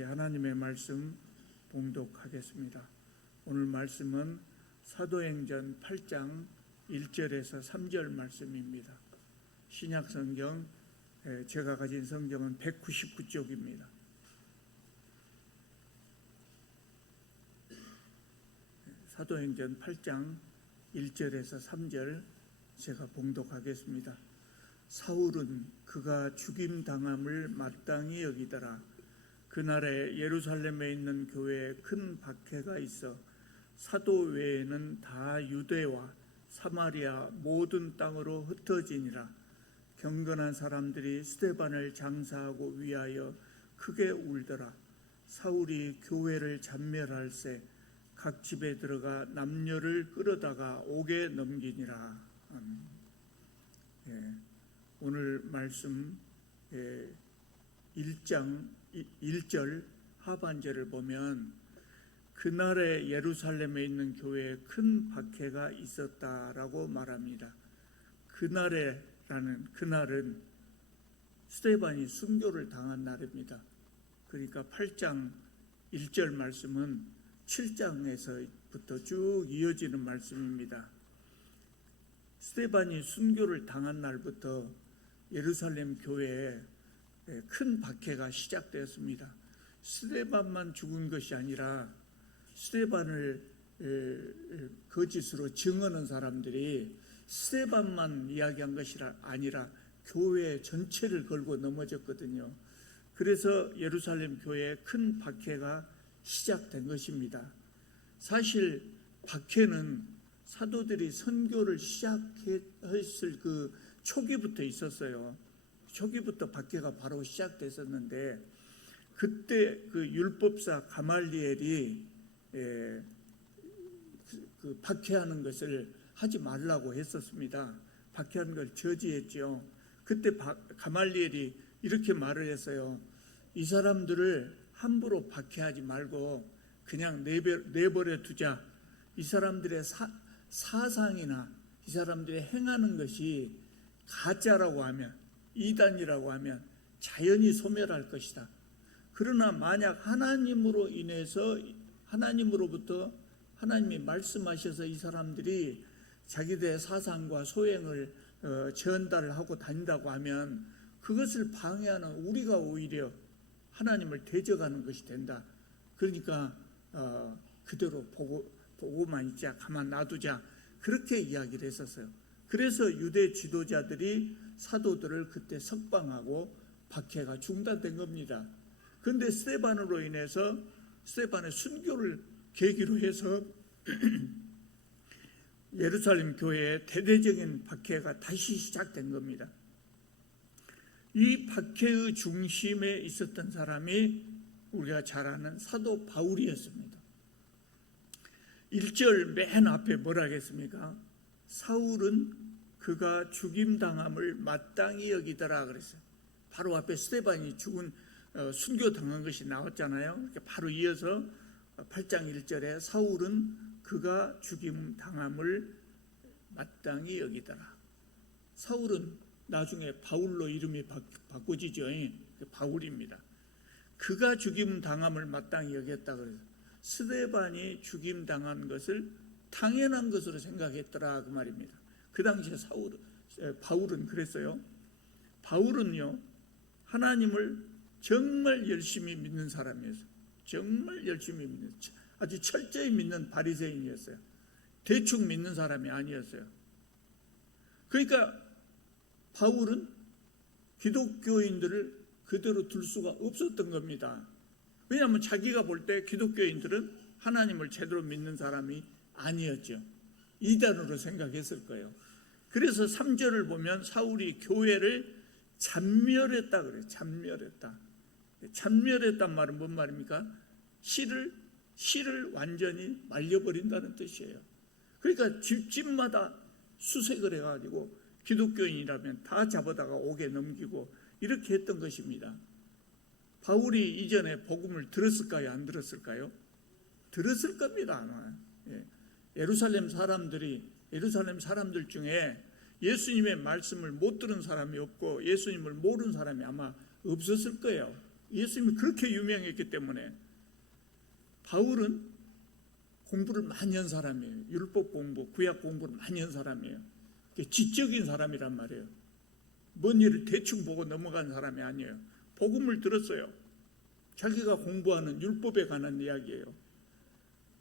같이 하나님의 말씀 봉독하겠습니다. 오늘 말씀은 사도행전 8장 1절에서 3절 말씀입니다. 신약성경, 제가 가진 성경은 199쪽입니다. 사도행전 8장 1절에서 3절 제가 봉독하겠습니다. 사울은 그가 죽임당함을 마땅히 여기더라. 그날에 예루살렘에 있는 교회에 큰 박해가 있어 사도 외에는 다 유대와 사마리아 모든 땅으로 흩어지니라. 경건한 사람들이 스데반을 장사하고 위하여 크게 울더라. 사울이 교회를 잔멸할새 각 집에 들어가 남녀를 끌어다가 옥에 넘기니라. 오늘 말씀 1장 1절 하반절을 보면 그날에 예루살렘에 있는 교회에 큰 박해가 있었다라고 말합니다. 그날은 스데반이 순교를 당한 날입니다. 그러니까 8장 1절 말씀은 7장에서부터 쭉 이어지는 말씀입니다. 스데반이 순교를 당한 날부터 예루살렘 교회에 큰 박해가 시작되었습니다. 스데반만 죽은 것이 아니라 스데반을 거짓으로 증언한 사람들이 스데반만 이야기한 것이 아니라 교회 전체를 걸고 넘어졌거든요. 그래서 예루살렘 교회에 큰 박해가 시작된 것입니다. 사실 박해는 사도들이 선교를 시작했을 그 초기부터 있었어요. 초기부터 박해가 바로 시작됐었는데 그때 그 율법사 가말리엘이 그 박해하는 것을 하지 말라고 했었습니다. 박해하는 걸 저지했죠. 그때 가말리엘이 이렇게 말을 했어요. 이 사람들을 함부로 박해하지 말고 그냥 내버려 두자. 이 사람들의 사상이나 이 사람들이 행하는 것이 가짜라고 하면, 이단이라고 하면 자연히 소멸할 것이다. 그러나 만약 하나님으로 인해서 하나님으로부터 하나님이 말씀하셔서 이 사람들이 자기들의 사상과 소행을 전달하고 다닌다고 하면 그것을 방해하는 우리가 오히려 하나님을 대적하는 것이 된다. 그러니까 그대로 보고만 있자, 가만 놔두자, 그렇게 이야기를 했었어요. 그래서 유대 지도자들이 사도들을 그때 석방하고 박해가 중단된 겁니다. 그런데 스데반으로 인해서 스데반의 순교를 계기로 해서 예루살렘 교회에 대대적인 박해가 다시 시작된 겁니다. 이 박해의 중심에 있었던 사람이 우리가 잘 아는 사도 바울이었습니다. 1절 맨 앞에 뭐라 하겠습니까? 사울은 그가 죽임당함을 마땅히 여기더라 그랬어요. 바로 앞에 스데반이 순교당한 것이 나왔잖아요. 바로 이어서 8장 1절에 사울은 그가 죽임당함을 마땅히 여기더라. 사울은 나중에 바울로 이름이 바꿔지죠. 바울입니다. 그가 죽임당함을 마땅히 여겼다 그래서 스데반이 죽임당한 것을 당연한 것으로 생각했더라 그 말입니다. 그 당시에 바울은 그랬어요. 바울은요 하나님을 정말 열심히 믿는 사람이었어요. 정말 열심히 믿는, 아주 철저히 믿는 바리새인이었어요. 대충 믿는 사람이 아니었어요. 그러니까 바울은 기독교인들을 그대로 둘 수가 없었던 겁니다. 왜냐하면 자기가 볼 때 기독교인들은 하나님을 제대로 믿는 사람이 아니었죠. 이단으로 생각했을 거예요. 그래서 3절을 보면 사울이 교회를 잔멸했다 그래요. 잔멸했단 말은 뭔 말입니까? 씨를 완전히 말려버린다는 뜻이에요. 그러니까 집집마다 수색을 해가지고 기독교인이라면 다 잡아다가 옥에 넘기고 이렇게 했던 것입니다. 바울이 이전에 복음을 들었을까요? 안 들었을까요? 들었을 겁니다. 아마. 예루살렘 사람들 중에 예수님의 말씀을 못 들은 사람이 없고 예수님을 모르는 사람이 아마 없었을 거예요. 예수님이 그렇게 유명했기 때문에. 바울은 공부를 많이 한 사람이에요. 율법 공부, 구약 공부를 많이 한 사람이에요. 지적인 사람이란 말이에요. 뭔 일을 대충 보고 넘어간 사람이 아니에요. 복음을 들었어요. 자기가 공부하는 율법에 관한 이야기예요.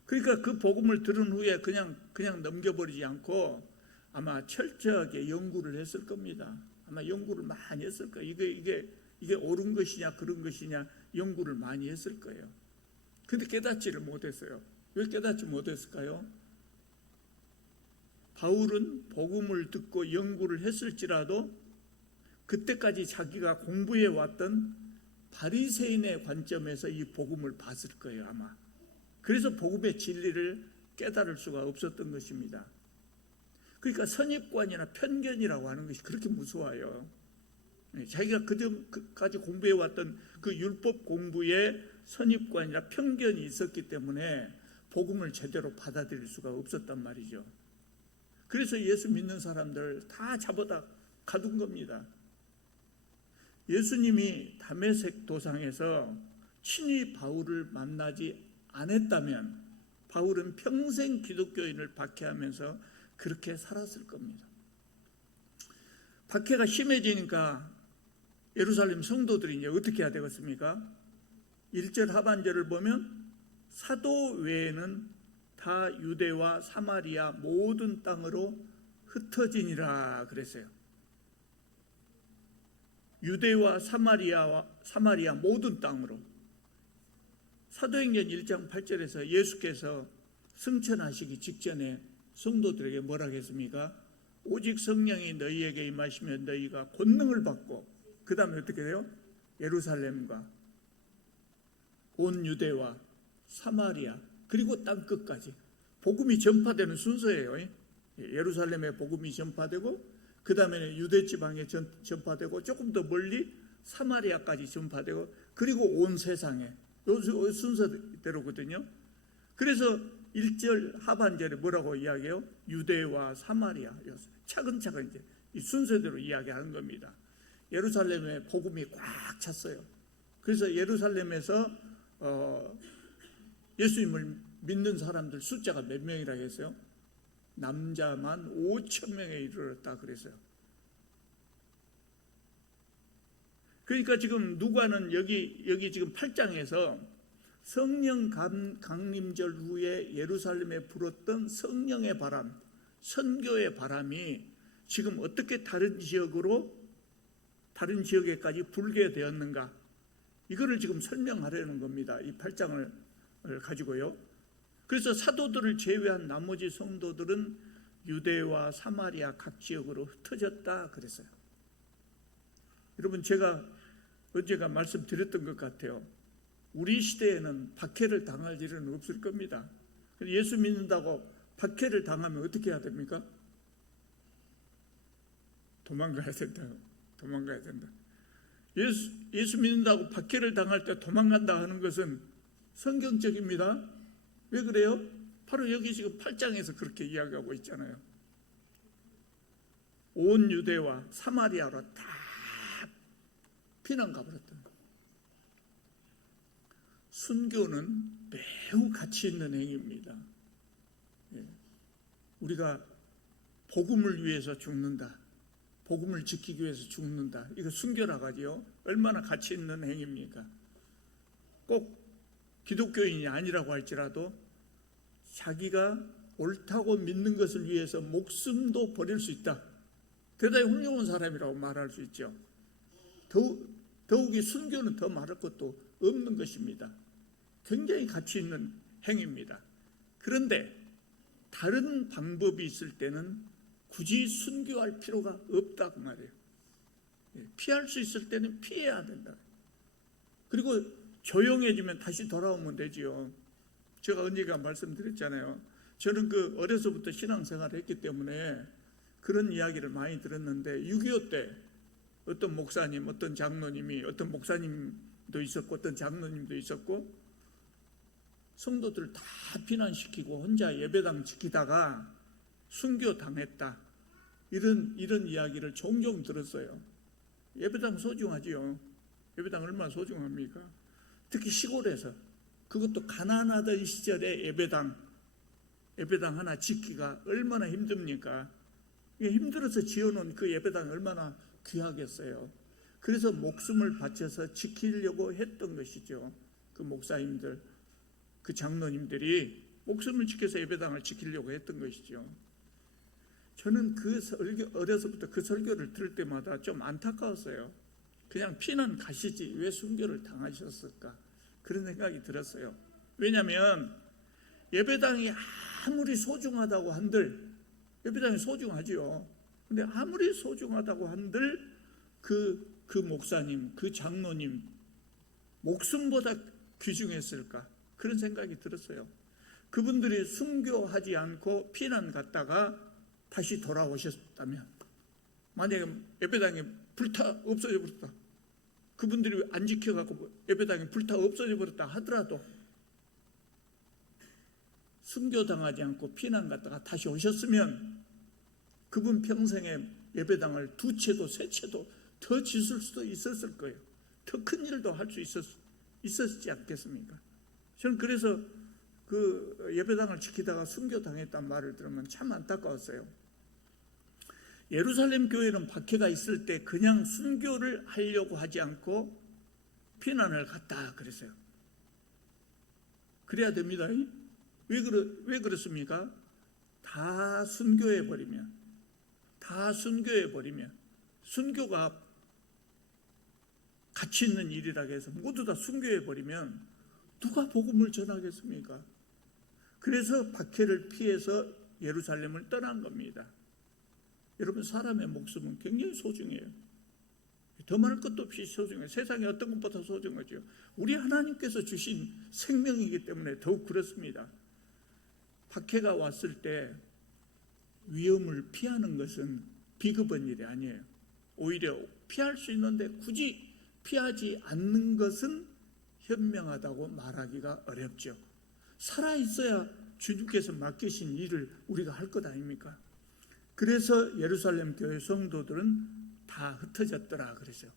그러니까 그 복음을 들은 후에 그냥 넘겨버리지 않고 아마 철저하게 연구를 했을 겁니다. 아마 연구를 많이 했을 거예요. 이게 옳은 것이냐 그런 것이냐 연구를 많이 했을 거예요. 근데 깨닫지를 못했어요. 왜 깨닫지 못했을까요? 바울은 복음을 듣고 연구를 했을지라도 그때까지 자기가 공부해 왔던 바리새인의 관점에서 이 복음을 봤을 거예요, 아마. 그래서 복음의 진리를 깨달을 수가 없었던 것입니다. 그러니까 선입관이나 편견이라고 하는 것이 그렇게 무서워요. 자기가 그전까지 공부해 왔던 그 율법 공부에 선입관이나 편견이 있었기 때문에 복음을 제대로 받아들일 수가 없었단 말이죠. 그래서 예수 믿는 사람들 다 잡아다 가둔 겁니다. 예수님이 다메섹 도상에서 친히 바울을 만나지 않았다면 바울은 평생 기독교인을 박해하면서 그렇게 살았을 겁니다. 박해가 심해지니까 예루살렘 성도들이 이제 어떻게 해야 되겠습니까? 1절 하반절을 보면 사도 외에는 다 유대와 사마리아 모든 땅으로 흩어지니라 그랬어요. 유대와 사마리아 모든 땅으로. 사도행전 1장 8절에서 예수께서 승천하시기 직전에 성도들에게 뭐라 했습니까? 오직 성령이 너희에게 임하시면 너희가 권능을 받고 그 다음에 어떻게 돼요? 예루살렘과 온 유대와 사마리아 그리고 땅끝까지 복음이 전파되는 순서예요. 예루살렘에 복음이 전파되고 그 다음에는 유대 지방에 전파되고 조금 더 멀리 사마리아까지 전파되고 그리고 온 세상에 요 순서대로거든요. 그래서 1절 하반절에 뭐라고 이야기해요? 유대와 사마리아 차근차근 이제 이 순서대로 이야기하는 겁니다. 예루살렘에 복음이 꽉 찼어요. 그래서 예루살렘에서 예수님을 믿는 사람들 숫자가 몇 명이라 했어요? 남자만 5,000명에 이르렀다 그랬어요. 그러니까 지금 누가는 여기 지금 8장에서 성령 강림절 후에 예루살렘에 불었던 성령의 바람, 선교의 바람이 지금 어떻게 다른 지역에까지 불게 되었는가? 이거를 지금 설명하려는 겁니다. 이 8장을 가지고요. 그래서 사도들을 제외한 나머지 성도들은 유대와 사마리아 각 지역으로 흩어졌다 그랬어요. 여러분 제가 언제가 말씀드렸던 것 같아요. 우리 시대에는 박해를 당할 일은 없을 겁니다. 예수 믿는다고 박해를 당하면 어떻게 해야 됩니까? 도망가야 된다. 예수 믿는다고 박해를 당할 때 도망간다 하는 것은 성경적입니다. 왜 그래요? 바로 여기 지금 8장에서 그렇게 이야기하고 있잖아요. 온 유대와 사마리아로 다 피난 가버렸다. 순교는 매우 가치 있는 행위입니다. 우리가 복음을 위해서 죽는다. 복음을 지키기 위해서 죽는다. 이거 순교라 하지요. 얼마나 가치 있는 행위입니까? 꼭 기독교인이 아니라고 할지라도 자기가 옳다고 믿는 것을 위해서 목숨도 버릴 수 있다. 대단히 훌륭한 사람이라고 말할 수 있죠. 더욱이 순교는 더 말할 것도 없는 것입니다. 굉장히 가치 있는 행위입니다. 그런데 다른 방법이 있을 때는 굳이 순교할 필요가 없다고 말해요. 피할 수 있을 때는 피해야 된다. 그리고 조용해지면 다시 돌아오면 되지요. 제가 언젠가 말씀드렸잖아요. 저는 어려서부터 신앙생활을 했기 때문에 그런 이야기를 많이 들었는데 6.25 때 어떤 목사님, 어떤 장로님이 어떤 목사님도 있었고 어떤 장로님도 있었고 성도들 다 피난시키고 혼자 예배당 지키다가 순교 당했다. 이런 이야기를 종종 들었어요. 예배당 소중하지요. 예배당 얼마나 소중합니까? 특히 시골에서, 그것도 가난하던 시절에 예배당 하나 짓기가 얼마나 힘듭니까? 힘들어서 지어놓은 그 예배당이 얼마나 귀하겠어요. 그래서 목숨을 바쳐서 지키려고 했던 것이죠. 그 목사님들, 그 장로님들이 목숨을 지켜서 예배당을 지키려고 했던 것이죠. 저는 그 설교, 어려서부터 그 설교를 들을 때마다 좀 안타까웠어요. 그냥 피난 가시지 왜 순교를 당하셨을까, 그런 생각이 들었어요. 왜냐하면 예배당이 아무리 소중하다고 한들, 예배당이 소중하지요. 근데 아무리 소중하다고 한들 그 목사님, 그 장로님 목숨보다 귀중했을까, 그런 생각이 들었어요. 그분들이 순교하지 않고 피난 갔다가 다시 돌아오셨다면, 만약에 예배당이 불타 없어져 버렸다, 그분들이 안 지켜갖고 예배당이 불타 없어져 버렸다 하더라도 순교당하지 않고 피난 갔다가 다시 오셨으면 그분 평생에 예배당을 2채도 3채도 더 짓을 수도 있었을 거예요. 더 큰 일도 할 수 있었지 않겠습니까? 저는 그래서 그 예배당을 지키다가 순교당했단 말을 들으면 참 안타까웠어요. 예루살렘 교회는 박해가 있을 때 그냥 순교를 하려고 하지 않고 피난을 갔다 그랬어요. 그래야 됩니다. 왜 그렇습니까? 다 순교해버리면, 순교가 가치 있는 일이라고 해서 모두 다 순교해버리면 누가 복음을 전하겠습니까? 그래서 박해를 피해서 예루살렘을 떠난 겁니다. 여러분, 사람의 목숨은 굉장히 소중해요. 더 많을 것도 없이 소중해요. 세상에 어떤 것보다 소중하죠. 우리 하나님께서 주신 생명이기 때문에 더욱 그렇습니다. 박해가 왔을 때 위험을 피하는 것은 비겁한 일이 아니에요. 오히려 피할 수 있는데 굳이 피하지 않는 것은 현명하다고 말하기가 어렵죠. 살아있어야 주님께서 맡기신 일을 우리가 할 것 아닙니까? 그래서 예루살렘 교회 성도들은 다 흩어졌더라 그랬어요.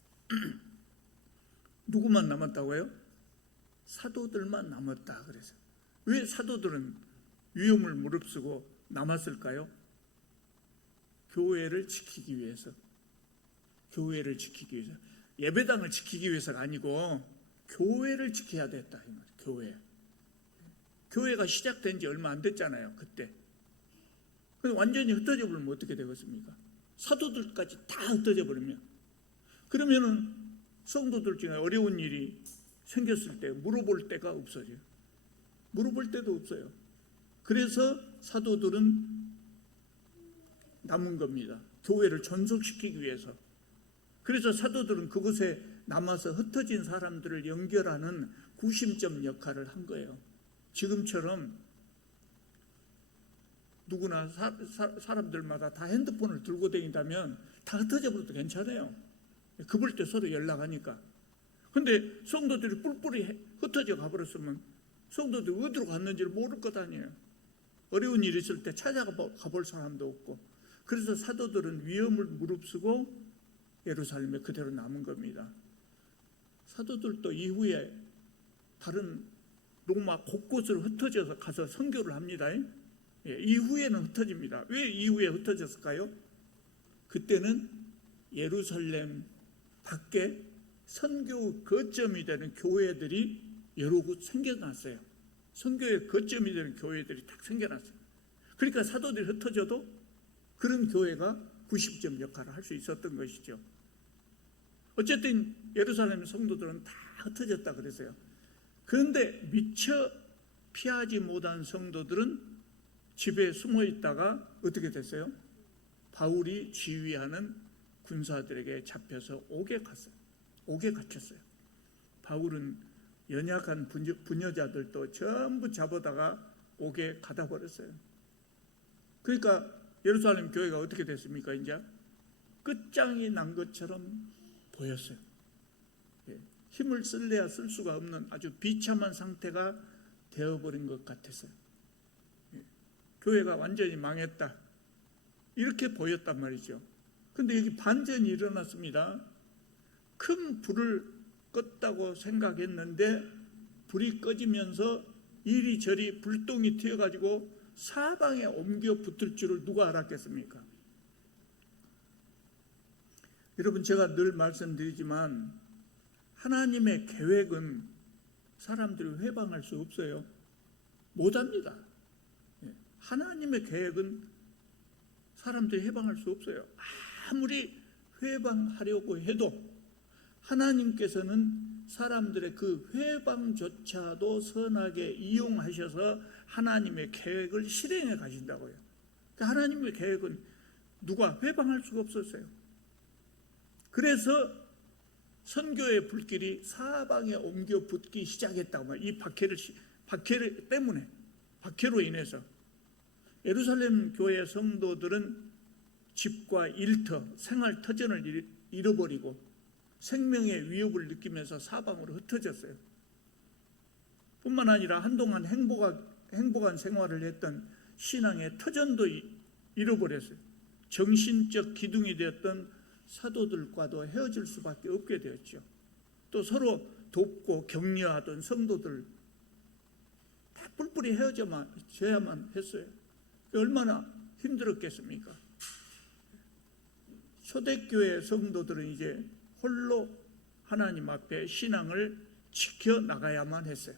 누구만 남았다고요? 사도들만 남았다 그랬어요. 왜 사도들은 위험을 무릅쓰고 남았을까요? 교회를 지키기 위해서. 예배당을 지키기 위해서가 아니고 교회를 지켜야 됐다 이 말이에요. 교회가 시작된 지 얼마 안 됐잖아요. 그때 완전히 흩어져 버리면 어떻게 되겠습니까? 사도들까지 다 흩어져 버리면, 그러면은 성도들 중에 어려운 일이 생겼을 때 물어볼 데가 없어져요. 물어볼 데도 없어요. 그래서 사도들은 남은 겁니다. 교회를 전속시키기 위해서. 그래서 사도들은 그곳에 남아서 흩어진 사람들을 연결하는 구심점 역할을 한 거예요. 지금처럼 누구나 사람들마다 다 핸드폰을 들고 다닌다면 다 흩어져 버려도 괜찮아요. 급할 때 서로 연락하니까. 근데 성도들이 뿔뿔이 흩어져 가버렸으면 성도들이 어디로 갔는지를 모를 것 아니에요. 어려운 일이 있을 때 찾아가 볼 사람도 없고. 그래서 사도들은 위험을 무릅쓰고 예루살렘에 그대로 남은 겁니다. 사도들도 이후에 다른 로마 곳곳을 흩어져서 가서 선교를 합니다. 이후에는 흩어집니다. 왜 이후에 흩어졌을까요? 그때는 예루살렘 밖에 선교 거점이 되는 교회들이 여러 곳 생겨났어요. 선교의 거점이 되는 교회들이 딱 생겨났어요. 그러니까 사도들이 흩어져도 그런 교회가 90점 역할을 할 수 있었던 것이죠. 어쨌든 예루살렘 성도들은 다 흩어졌다 그랬어요. 그런데 미처 피하지 못한 성도들은 집에 숨어 있다가 어떻게 됐어요? 바울이 지휘하는 군사들에게 잡혀서 옥에 갇혔어요. 바울은 연약한 부녀자들도 전부 잡아다가 옥에 가다 버렸어요. 그러니까 예루살렘 교회가 어떻게 됐습니까? 이제 끝장이 난 것처럼 보였어요. 힘을 쓸래야 쓸 수가 없는 아주 비참한 상태가 되어버린 것 같았어요. 교회가 완전히 망했다, 이렇게 보였단 말이죠. 근데 여기 반전이 일어났습니다. 큰 불을 껐다고 생각했는데 불이 꺼지면서 이리저리 불똥이 튀어가지고 사방에 옮겨 붙을 줄을 누가 알았겠습니까? 여러분, 제가 늘 말씀드리지만 하나님의 계획은 사람들이 회방할 수 없어요. 못합니다. 하나님의 계획은 사람들이 회방할 수 없어요. 아무리 회방하려고 해도 하나님께서는 사람들의 그 회방조차도 선하게 이용하셔서 하나님의 계획을 실행해 가신다고요. 그러니까 하나님의 계획은 누가 회방할 수가 없었어요. 그래서 선교의 불길이 사방에 옮겨 붙기 시작했다고 말이에요. 이 박해를 때문에, 박해로 인해서. 예루살렘 교회 성도들은 집과 일터, 생활 터전을 잃어버리고 생명의 위협을 느끼면서 사방으로 흩어졌어요. 뿐만 아니라 한동안 행복한 생활을 했던 신앙의 터전도 잃어버렸어요. 정신적 기둥이 되었던 사도들과도 헤어질 수밖에 없게 되었죠. 또 서로 돕고 격려하던 성도들 다 뿔뿔이 헤어져야만 했어요. 얼마나 힘들었겠습니까? 초대교회 성도들은 이제 홀로 하나님 앞에 신앙을 지켜나가야만 했어요.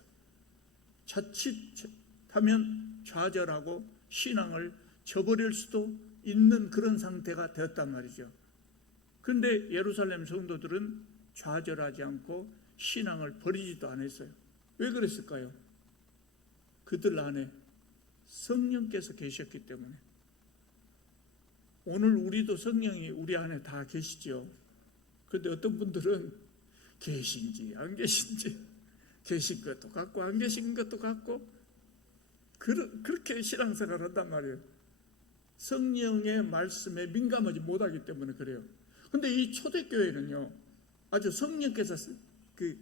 자칫하면 좌절하고 신앙을 저버릴 수도 있는 그런 상태가 되었단 말이죠. 그런데 예루살렘 성도들은 좌절하지 않고 신앙을 버리지도 않았어요. 왜 그랬을까요? 그들 안에 성령께서 계셨기 때문에. 오늘 우리도 성령이 우리 안에 다 계시죠. 그런데 어떤 분들은 계신지 안 계신지, 계신 것도 같고 안 계신 것도 같고 그렇게 신앙생활을 한단 말이에요. 성령의 말씀에 민감하지 못하기 때문에 그래요. 그런데 이 초대교회는요, 아주 성령께서 그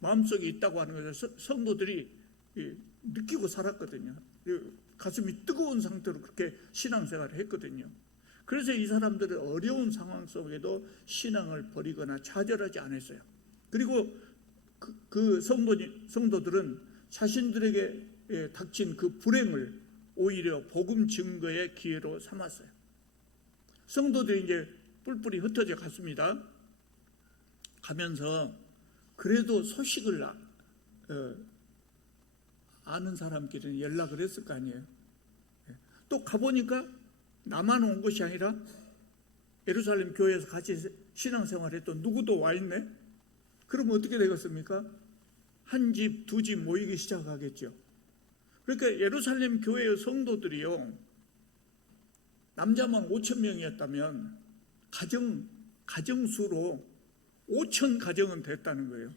마음속에 있다고 하는 것을 성도들이 느끼고 살았거든요. 가슴이 뜨거운 상태로 그렇게 신앙생활을 했거든요. 그래서 이 사람들은 어려운 상황 속에도 신앙을 버리거나 좌절하지 않았어요. 그리고 그 성도들은 자신들에게 닥친 그 불행을 오히려 복음 증거의 기회로 삼았어요. 성도들이 이제 뿔뿔이 흩어져 갔습니다. 가면서 그래도 소식을 아는 사람끼리는 연락을 했을 거 아니에요. 또 가보니까 나만 온 것이 아니라 예루살렘 교회에서 같이 신앙생활했던 누구도 와 있네. 그러면 어떻게 되겠습니까? 한 집, 두 집 모이기 시작하겠죠. 그러니까 예루살렘 교회의 성도들이요, 남자만 5,000명이었다면 가정수로 5,000 가정은 됐다는 거예요.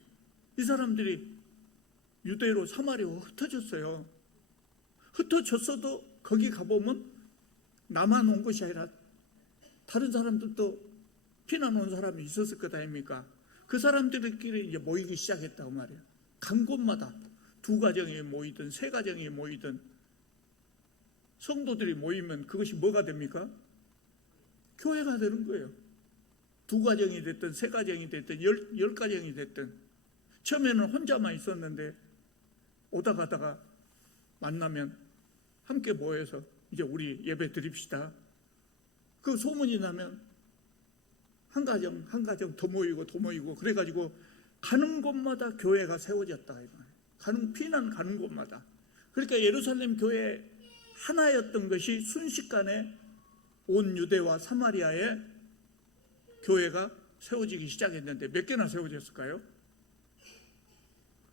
이 사람들이 유대로 사마리아로 흩어졌어요. 흩어졌어도 거기 가보면 나만 온 것이 아니라 다른 사람들도 피난 온 사람이 있었을 것 아닙니까? 그 사람들끼리 이제 모이기 시작했다고 말이에요. 간 곳마다 2가정이 모이든 3가정이 모이든 성도들이 모이면 그것이 뭐가 됩니까? 교회가 되는 거예요. 2가정이 됐든 3가정이 됐든 10가정이 됐든. 처음에는 혼자만 있었는데 오다 가다가 만나면 함께 모여서 이제 우리 예배 드립시다. 그 소문이 나면 한 가정 더 모이고 그래가지고 가는 곳마다 교회가 세워졌다. 피난 가는 곳마다. 그러니까 예루살렘 교회 하나였던 것이 순식간에 온 유대와 사마리아에 교회가 세워지기 시작했는데 몇 개나 세워졌을까요?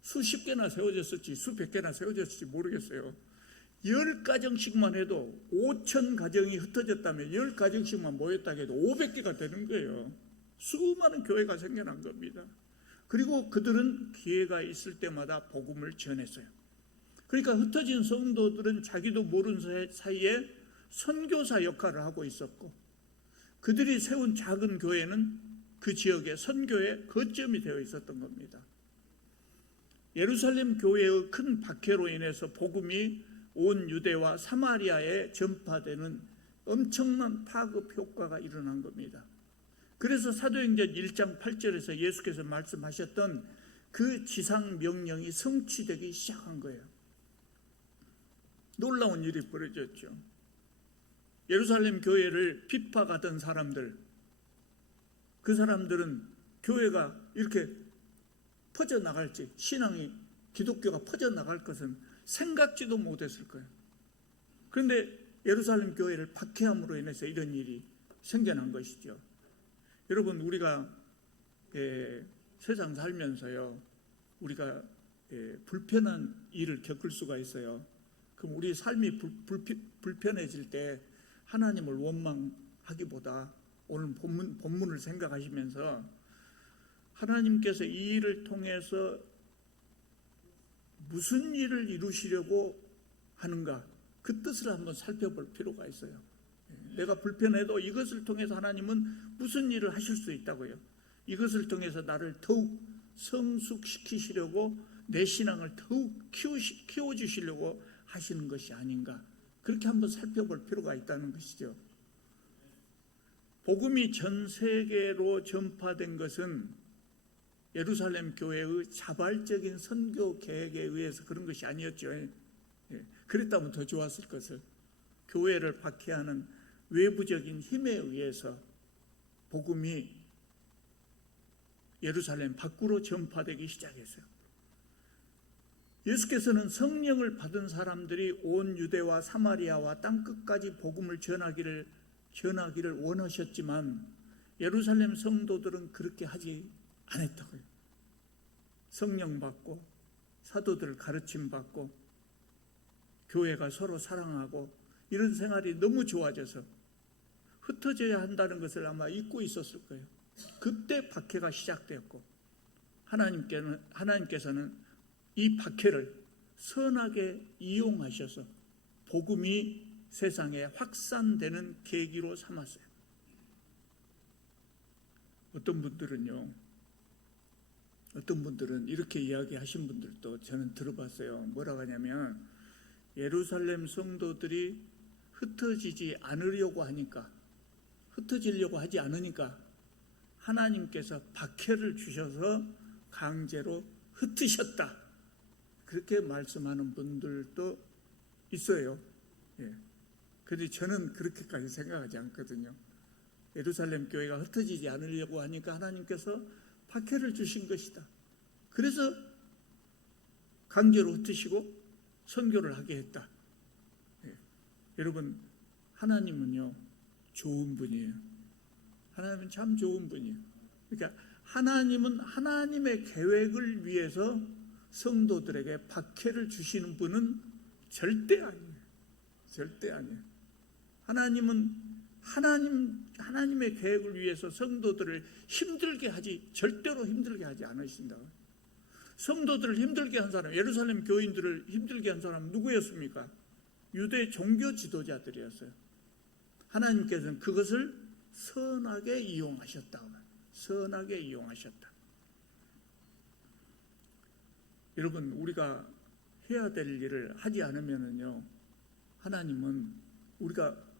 수십 개나 세워졌을지 수백 개나 세워졌을지 모르겠어요. 10가정씩만 해도 5,000 가정이 흩어졌다면 10가정씩만 모였다 해도 500개가 되는 거예요. 수많은 교회가 생겨난 겁니다. 그리고 그들은 기회가 있을 때마다 복음을 전했어요. 그러니까 흩어진 성도들은 자기도 모르는 사이에 선교사 역할을 하고 있었고, 그들이 세운 작은 교회는 그 지역의 선교의 거점이 되어 있었던 겁니다. 예루살렘 교회의 큰 박해로 인해서 복음이 온 유대와 사마리아에 전파되는 엄청난 파급 효과가 일어난 겁니다. 그래서 사도행전 1장 8절에서 예수께서 말씀하셨던 그 지상 명령이 성취되기 시작한 거예요. 놀라운 일이 벌어졌죠. 예루살렘 교회를 핍박하던 사람들, 그 사람들은 교회가 이렇게 퍼져나갈지, 신앙이, 기독교가 퍼져나갈 것은 생각지도 못했을 거예요. 그런데 예루살렘 교회를 박해함으로 인해서 이런 일이 생겨난 것이죠. 여러분, 우리가 세상 살면서요, 우리가 불편한 일을 겪을 수가 있어요. 그럼 우리 삶이 불편해질 때 하나님을 원망하기보다 오늘 본문을 생각하시면서 하나님께서 이 일을 통해서 무슨 일을 이루시려고 하는가, 그 뜻을 한번 살펴볼 필요가 있어요. 내가 불편해도 이것을 통해서 하나님은 무슨 일을 하실 수 있다고요. 이것을 통해서 나를 더욱 성숙시키시려고, 내 신앙을 더욱 키워주시려고 하시는 것이 아닌가, 그렇게 한번 살펴볼 필요가 있다는 것이죠. 복음이 전 세계로 전파된 것은 예루살렘 교회의 자발적인 선교 계획에 의해서 그런 것이 아니었죠. 그랬다면 더 좋았을 것을. 교회를 박해하는 외부적인 힘에 의해서 복음이 예루살렘 밖으로 전파되기 시작했어요. 예수께서는 성령을 받은 사람들이 온 유대와 사마리아와 땅끝까지 복음을 전하기를 원하셨지만 예루살렘 성도들은 그렇게 하지 않았다고요. 성령 받고 사도들 가르침 받고 교회가 서로 사랑하고 이런 생활이 너무 좋아져서 흩어져야 한다는 것을 아마 잊고 있었을 거예요. 그때 박해가 시작되었고 하나님께서는 이 박해를 선하게 이용하셔서 복음이 세상에 확산되는 계기로 삼았어요. 어떤 분들은 이렇게 이야기하신 분들도 저는 들어봤어요. 뭐라고 하냐면, 예루살렘 성도들이 흩어지지 않으려고 하니까, 흩어지려고 하지 않으니까 하나님께서 박해를 주셔서 강제로 흩으셨다, 그렇게 말씀하는 분들도 있어요. 그런데 저는 그렇게까지 생각하지 않거든요. 예루살렘 교회가 흩어지지 않으려고 하니까 하나님께서 박해를 주신 것이다. 그래서 강제로 흩으시고 선교를 하게 했다. 여러분, 하나님은요, 좋은 분이에요. 하나님은 참 좋은 분이에요. 그러니까 하나님은 하나님의 계획을 위해서 성도들에게 박해를 주시는 분은 절대 아니에요. 절대 아니에요. 하나님은 하나님의 계획을 위해서 성도들을 절대로 힘들게 하지 않으신다. 성도들을 힘들게 한 사람, 예루살렘 교인들을 힘들게 한 사람은 누구였습니까? 유대 종교 지도자들이었어요. 하나님께서는 그것을 선하게 이용하셨다. 선하게 이용하셨다. 여러분, 우리가 해야 될 일을 하지 않으면은요, 하나님은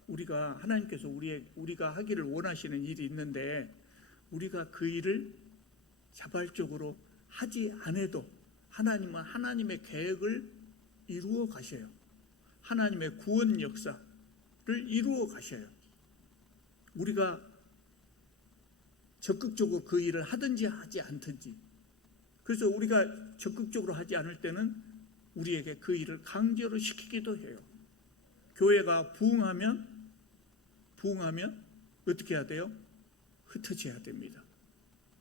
우리가 하나님께서 우리가 하기를 원하시는 일이 있는데 우리가 그 일을 자발적으로 하지 않아도 하나님은 하나님의 계획을 이루어 가셔요. 하나님의 구원 역사를 이루어 가셔요. 우리가 적극적으로 그 일을 하든지 하지 않든지. 그래서 우리가 적극적으로 하지 않을 때는 우리에게 그 일을 강제로 시키기도 해요. 교회가 부흥하면 어떻게 해야 돼요? 흩어져야 됩니다.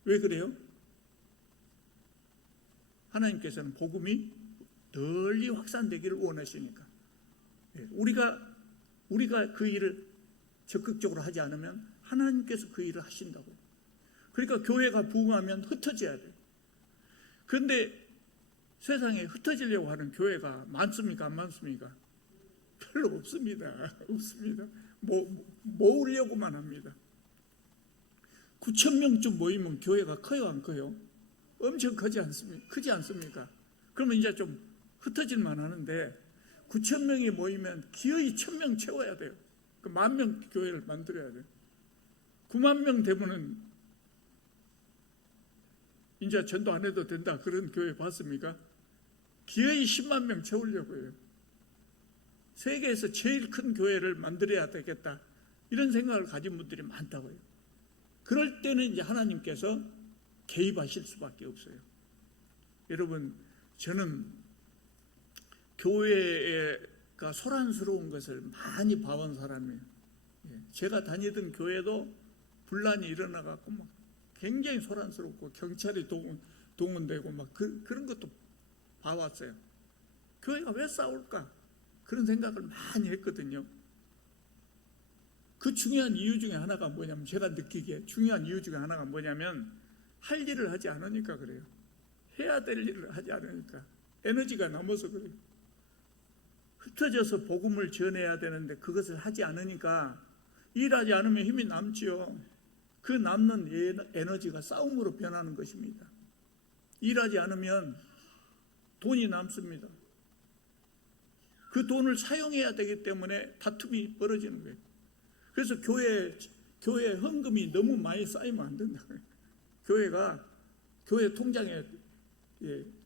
왜 그래요? 하나님께서는 복음이 널리 확산되기를 원하시니까. 우리가 그 일을 적극적으로 하지 않으면 하나님께서 그 일을 하신다고요. 그러니까 교회가 부흥하면 흩어져야 돼요. 그런데 세상에 흩어지려고 하는 교회가 많습니까? 안 많습니까? 별로 없습니다. 없습니다. 모으려고만 합니다. 9,000명쯤 모이면 교회가 커요, 안 커요? 엄청 크지 않습니까? 그러면 이제 좀 흩어질만 하는데 9,000명이 모이면 기어이 1,000명 채워야 돼요. 그 10,000명 교회를 만들어야 돼요. 9만 명 되면은 이제 전도 안 해도 된다 그런 교회 봤습니까? 기어이 10만 명 채우려고요. 세계에서 제일 큰 교회를 만들어야 되겠다 이런 생각을 가진 분들이 많다고요. 그럴 때는 이제 하나님께서 개입하실 수밖에 없어요. 여러분, 저는 교회가 소란스러운 것을 많이 봐온 사람이에요. 제가 다니던 교회도 분란이 일어나갖고 막 굉장히 소란스럽고 경찰이 동원되고 막 그런 것도 봐왔어요. 교회가 왜 싸울까? 그런 생각을 많이 했거든요. 그 중요한 이유 중에 하나가 뭐냐면, 제가 느끼기에 중요한 이유 중에 하나가 뭐냐면, 할 일을 하지 않으니까 그래요. 해야 될 일을 하지 않으니까. 에너지가 남아서 그래요. 흩어져서 복음을 전해야 되는데 그것을 하지 않으니까, 일하지 않으면 힘이 남지요. 그 남는 에너지가 싸움으로 변하는 것입니다. 일하지 않으면 돈이 남습니다. 그 돈을 사용해야 되기 때문에 다툼이 벌어지는 거예요. 그래서 교회 헌금이 너무 많이 쌓이면 안 된다. 교회 통장에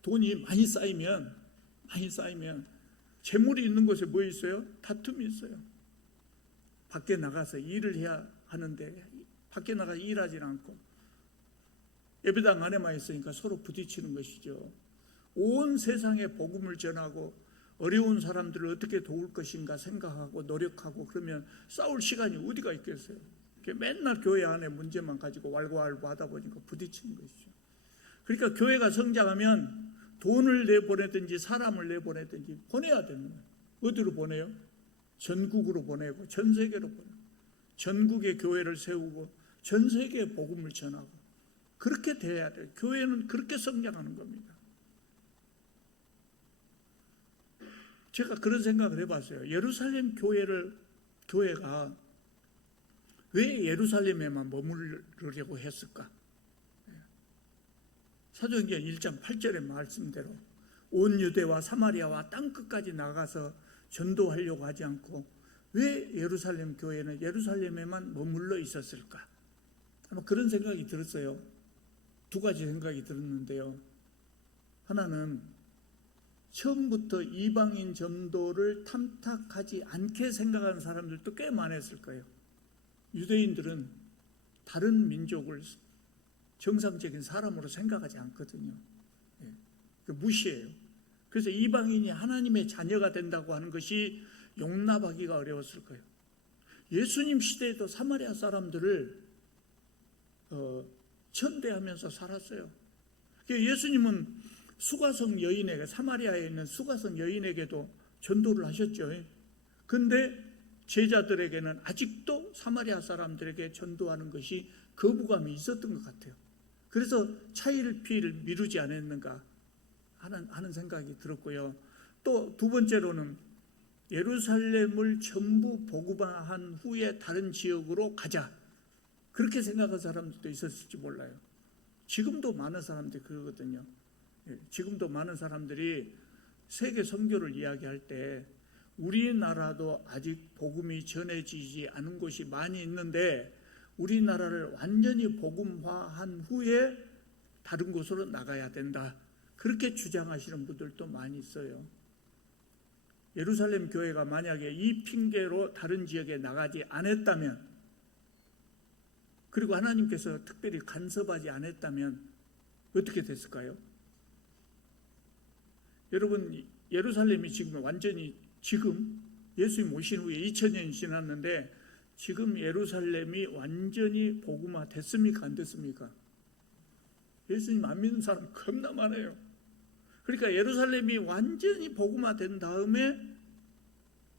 돈이 많이 쌓이면 재물이 있는 곳에 뭐 있어요? 다툼이 있어요. 밖에 나가서 일을 해야 하는데 밖에 나가서 일하지 않고 예배당 안에만 있으니까 서로 부딪히는 것이죠. 온 세상에 복음을 전하고 어려운 사람들을 어떻게 도울 것인가 생각하고 노력하고 그러면 싸울 시간이 어디가 있겠어요? 맨날 교회 안에 문제만 가지고 왈가왈부 하다 보니까 부딪히는 것이죠. 그러니까 교회가 성장하면 돈을 내보내든지 사람을 내보내든지 보내야 되는 거예요. 어디로 보내요? 전국으로 보내고 전 세계로 보내고 전국의 교회를 세우고 전 세계에 복음을 전하고 그렇게 돼야 돼요. 교회는 그렇게 성장하는 겁니다. 제가 그런 생각을 해봤어요. 예루살렘 교회가 왜 예루살렘에만 머무르려고 했을까? 사도행전 1장 8절의 말씀대로 온 유대와 사마리아와 땅끝까지 나가서 전도하려고 하지 않고 왜 예루살렘 교회는 예루살렘에만 머물러 있었을까? 아마 그런 생각이 들었어요. 두 가지 생각이 들었는데요. 하나는 처음부터 이방인 전도를 탐탁하지 않게 생각하는 사람들도 꽤 많았을 거예요. 유대인들은 다른 민족을 정상적인 사람으로 생각하지 않거든요. 무시해요. 그래서 이방인이 하나님의 자녀가 된다고 하는 것이 용납하기가 어려웠을 거예요. 예수님 시대에도 사마리아 사람들을 천대하면서 살았어요. 예수님은 수가성 여인에게, 사마리아에 있는 수가성 여인에게도 전도를 하셨죠. 그런데 제자들에게는 아직도 사마리아 사람들에게 전도하는 것이 거부감이 있었던 것 같아요. 그래서 차일피일 미루지 않았는가 하는 생각이 들었고요. 또 두 번째로는 예루살렘을 전부 복음화한 후에 다른 지역으로 가자, 그렇게 생각한 사람들도 있었을지 몰라요. 지금도 많은 사람들이 그러거든요. 지금도 많은 사람들이 세계 선교를 이야기할 때 우리나라도 아직 복음이 전해지지 않은 곳이 많이 있는데 우리나라를 완전히 복음화한 후에 다른 곳으로 나가야 된다, 그렇게 주장하시는 분들도 많이 있어요. 예루살렘 교회가 만약에 이 핑계로 다른 지역에 나가지 않았다면, 그리고 하나님께서 특별히 간섭하지 않았다면 어떻게 됐을까요? 여러분, 예루살렘이 지금 완전히, 지금 예수님 오신 후에 2000년이 지났는데 지금 예루살렘이 완전히 복음화 됐습니까? 안 됐습니까? 예수님 안 믿는 사람 겁나 많아요. 그러니까 예루살렘이 완전히 복음화된 다음에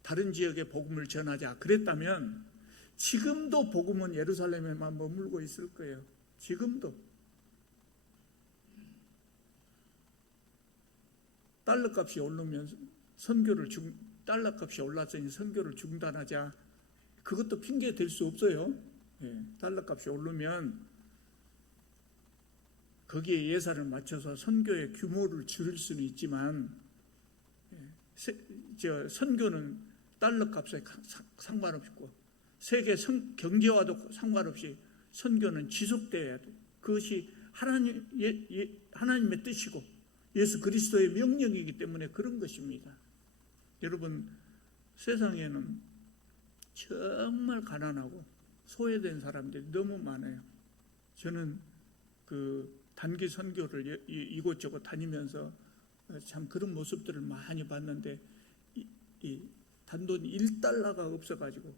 다른 지역에 복음을 전하자 그랬다면 지금도 복음은 예루살렘에만 머물고 있을 거예요. 지금도. 달러값이 오르면 달러값이 올랐으니 선교를 중단하자, 그것도 핑계 될 수 없어요. 달러값이 오르면 거기에 예산을 맞춰서 선교의 규모를 줄일 수는 있지만 선교는 달러값에 상관없고 세계 경제와도 상관없이 선교는 지속돼야 돼요. 그것이 하나님의 뜻이고 예수 그리스도의 명령이기 때문에 그런 것입니다. 여러분, 세상에는 정말 가난하고 소외된 사람들이 너무 많아요. 저는 그 단기 선교를 이곳저곳 다니면서 참 그런 모습들을 많이 봤는데 이 단돈 1달러가 없어가지고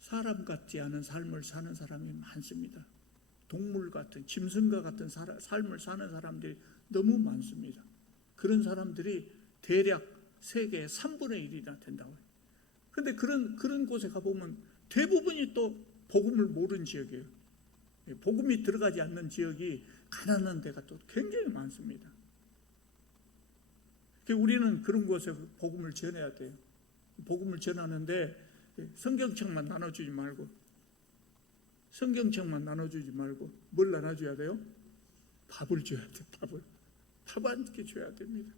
사람 같지 않은 삶을 사는 사람이 많습니다. 동물 같은, 짐승과 같은 삶을 사는 사람들이 너무 많습니다. 그런 사람들이 대략 세계의 3분의 1이나 된다고 해요. 그런데 그런 곳에 가보면 대부분이 또 복음을 모르는 지역이에요. 복음이 들어가지 않는 지역이 가난한 데가 또 굉장히 많습니다. 우리는 그런 곳에 복음을 전해야 돼요. 복음을 전하는데 성경책만 나눠주지 말고 뭘 나눠줘야 돼요? 밥을 줘야 돼요. 밥 한 끼 줘야 됩니다.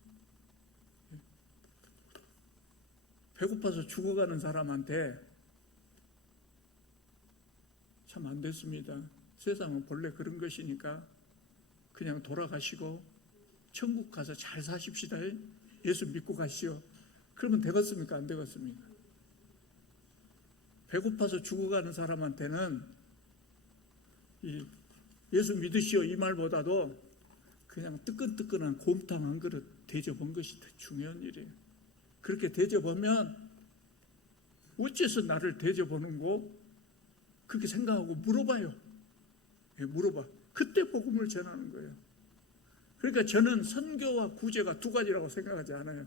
배고파서 죽어가는 사람한테 참 안 됐습니다. 세상은 본래 그런 것이니까 그냥 돌아가시고 천국 가서 잘 사십시다. 예수 믿고 가시오. 그러면 되겠습니까? 안 되겠습니까? 배고파서 죽어가는 사람한테는 예수 믿으시오 이 말보다도 그냥 뜨끈뜨끈한 곰탕 한 그릇 대접한 것이 더 중요한 일이에요. 그렇게 대접하면 어째서 나를 대접하는고 그렇게 생각하고 물어봐요. 물어봐. 그때 복음을 전하는 거예요. 그러니까 저는 선교와 구제가 두 가지라고 생각하지 않아요.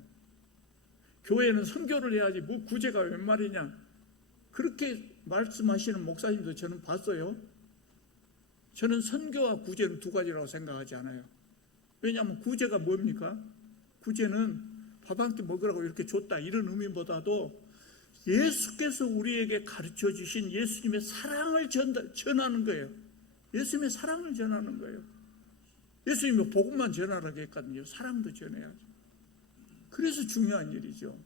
교회는 선교를 해야지 뭐 구제가 웬 말이냐, 그렇게 말씀하시는 목사님도 저는 봤어요. 저는 선교와 구제는 두 가지라고 생각하지 않아요. 왜냐하면 구제가 뭡니까? 구제는 밥 한 끼 먹으라고 이렇게 줬다 이런 의미보다도 예수께서 우리에게 가르쳐 주신 예수님의 사랑을 전하는 거예요. 예수님의 사랑을 전하는 거예요. 예수님이 복음만 전하라고 했거든요. 사랑도 전해야죠. 그래서 중요한 일이죠.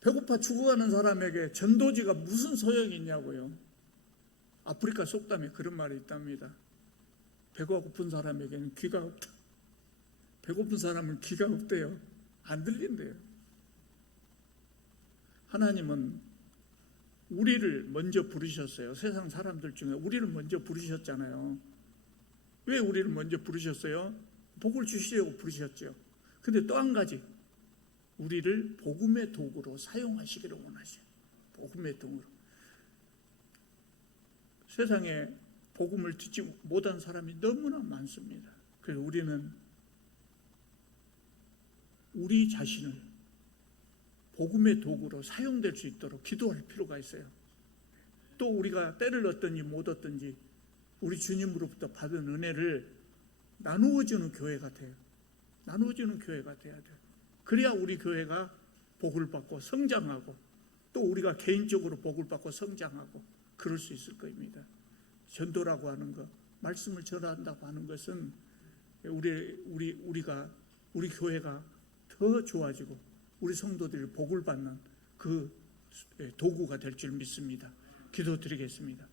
배고파 죽어가는 사람에게 전도지가 무슨 소용이 있냐고요. 아프리카 속담에 그런 말이 있답니다. 배가 고픈 사람에게는 귀가 없다. 배고픈 사람은 귀가 없대요. 안 들린대요. 하나님은 우리를 먼저 부르셨어요. 세상 사람들 중에 우리를 먼저 부르셨잖아요. 왜 우리를 먼저 부르셨어요? 복을 주시려고 부르셨죠. 근데 또 한 가지, 우리를 복음의 도구로 사용하시기를 원하셔요. 복음의 도구로. 세상에 복음을 듣지 못한 사람이 너무나 많습니다. 그래서 우리는 우리 자신을 복음의 도구로 사용될 수 있도록 기도할 필요가 있어요. 또 우리가 때를 얻든지 못 얻든지 우리 주님으로부터 받은 은혜를 나누어주는 교회가 돼요. 나누어주는 교회가 돼야 돼요. 그래야 우리 교회가 복을 받고 성장하고 또 우리가 개인적으로 복을 받고 성장하고 그럴 수 있을 겁니다. 전도라고 하는 것, 말씀을 전한다고 하는 것은 우리 교회가 더 좋아지고 우리 성도들이 복을 받는 그 도구가 될 줄 믿습니다. 기도드리겠습니다.